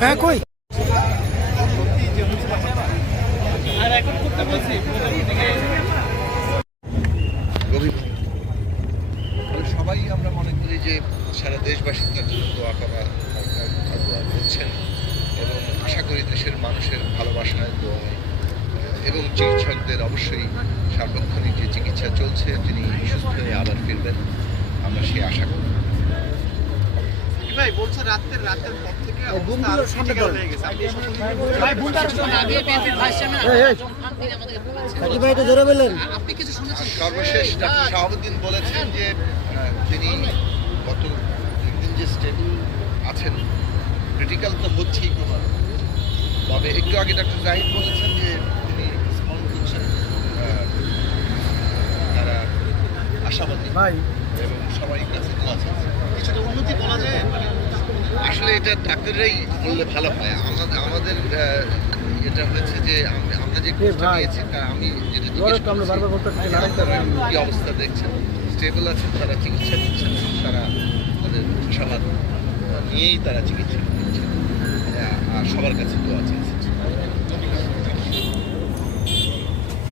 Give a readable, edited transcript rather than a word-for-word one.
হ্যাঁ কই সবাই আমরা মনে করি যে সারা দেশবাসী তার জন্য দোয়া করা দোয়া করছেন এবং আশা করি দেশের মানুষের ভালোবাসায় দোয়ায় এবং চিকিৎসকদের অবশ্যই সার্বক্ষণিক যে চিকিৎসা চলছে তিনি সুস্থ হয়ে আবার ফিরবেন আমরা সেই আশা করি। ভাই বলছে রাতের পর থেকে অবস্থা আরো critical হয়ে গেছে। আপনি এসব ভাই আগে বিএনপির ভাইস চেয়ারম্যান আপনি কিছু শুনেছেন? সর্বশেষ ডাক্তার শাহাবুদ্দিন বলেছেন যে তিনি গত একদিন যে স্টেট আছেন ক্রিটিক্যাল তো হচ্ছেই কোনো, তবে একটু আগে ডাক্তার জাহিদ বলেছেন যে তিনি রেসপন্ড করছেন, তারা আশাবাদী এবং সবাই কাছে দোয়া চাচ্ছে। কিছুটা উন্নতি বলা যায় আসলে এটা ডাক্তাররাই বললে ভালো হয়। আমাদের এটা হয়েছে যে আমরা যে কোর্সটা নিয়েছি তা আমি যেটা জিজ্ঞেস করছি কি অবস্থা দেখছেন, স্টেবল আছেন, তারা চিকিৎসা দিচ্ছেন, তারা তাদের আশাবাদ নিয়েই তারা চিকিৎসা দিচ্ছেন আর সবার কাছে দোয়া চাইছে।